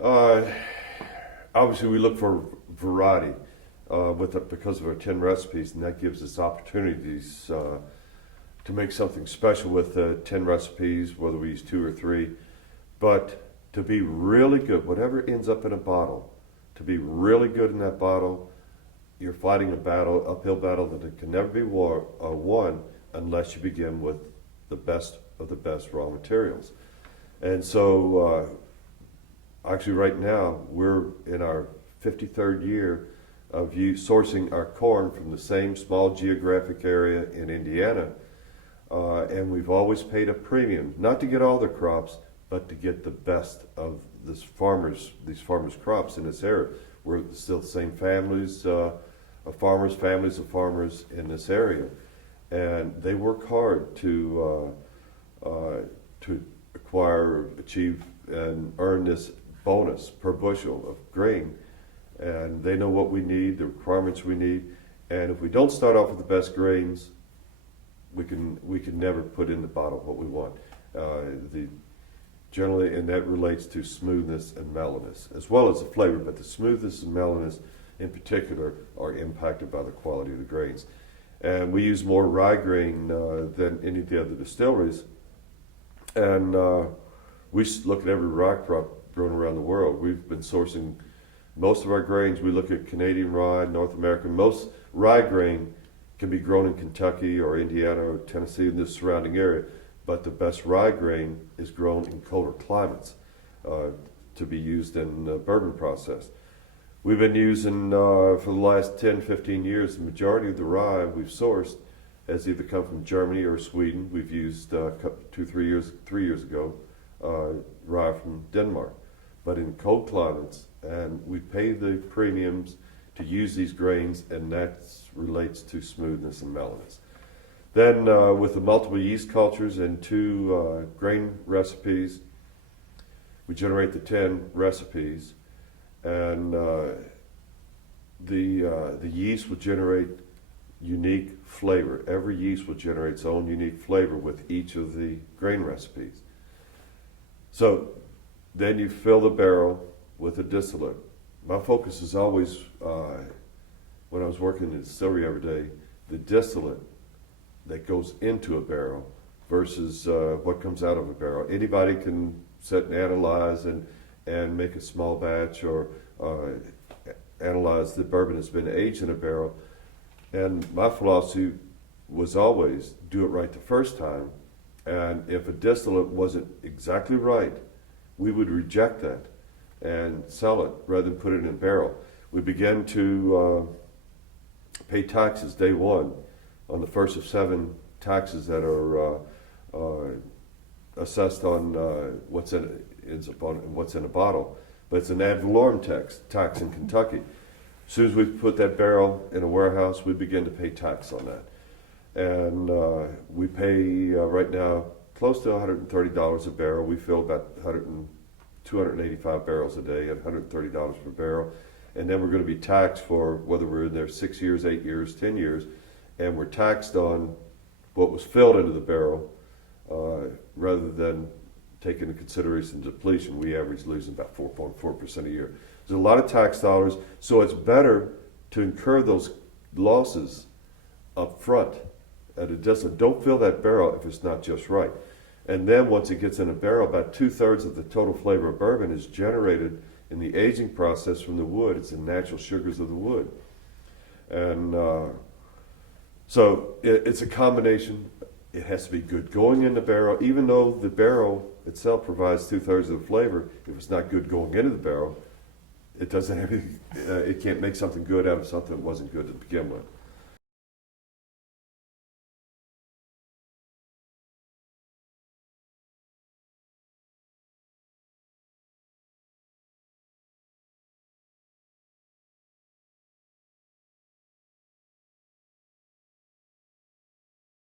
Uh, Obviously, we look for variety because of our 10 recipes, and that gives us opportunities to make something special with 10 recipes, whether we use 2 or 3. But to be really good, whatever ends up in a bottle, to be really good in that bottle, you're fighting a battle, uphill battle that it can never be won unless you begin with the best of the best raw materials. And so, actually, right now, we're in our 53rd year of sourcing our corn from the same small geographic area in Indiana. And we've always paid a premium, not to get all their crops, but to get the best of these farmers' crops in this area. We're still the same families families of farmers in this area, and they work hard to acquire, achieve, and earn this bonus per bushel of grain. And they know what we need, the requirements we need, and if we don't start off with the best grains, we can never put in the bottle what we want. Generally, and that relates to smoothness and mellowness, as well as the flavor, but the smoothness and mellowness in particular are impacted by the quality of the grains. And we use more rye grain than any of the other distilleries. And we look at every rye crop grown around the world. We've been sourcing most of our grains. We look at Canadian rye, North American. Most rye grain can be grown in Kentucky or Indiana or Tennessee in the surrounding area. But the best rye grain is grown in colder climates to be used in the bourbon process. We've been using, for the last 10, 15 years, the majority of the rye we've sourced has either come from Germany or Sweden. We've used 3 years ago, rye from Denmark. But in cold climates, and we pay the premiums to use these grains, and that relates to smoothness and mellowness. Then with the multiple yeast cultures and 2 grain recipes, we generate the 10 recipes, and the yeast will generate unique flavor. Every yeast will generate its own unique flavor with each of the grain recipes. So then you fill the barrel with a distillate. My focus is always, when I was working in the distillery every day, the distillate that goes into a barrel versus what comes out of a barrel. Anybody can sit and analyze and make a small batch or analyze the bourbon that's been aged in a barrel. And my philosophy was always do it right the first time. And if a distillate wasn't exactly right, we would reject that and sell it rather than put it in a barrel. We began to pay taxes day one on the first of 7 taxes that are assessed on what's in a bottle. But it's an ad valorem tax in Kentucky. As soon as we put that barrel in a warehouse, we begin to pay tax on that. And we pay right now close to $130 a barrel. We fill about 285 barrels a day at $130 per barrel. And then we're going to be taxed for whether we're in there 6 years, 8 years, 10 years. And we're taxed on what was filled into the barrel rather than take into consideration depletion. We average losing about 4.4% a year. There's a lot of tax dollars, so it's better to incur those losses up front at a distance. Don't fill that barrel if it's not just right. And then once it gets in a barrel, about 2/3 of the total flavor of bourbon is generated in the aging process from the wood. It's the natural sugars of the wood. And so it's a combination. It has to be good going in the barrel, even though the barrel itself provides 2/3 of the flavor. If it's not good going into the barrel, it doesn't have. It can't make something good out of something that wasn't good to begin with.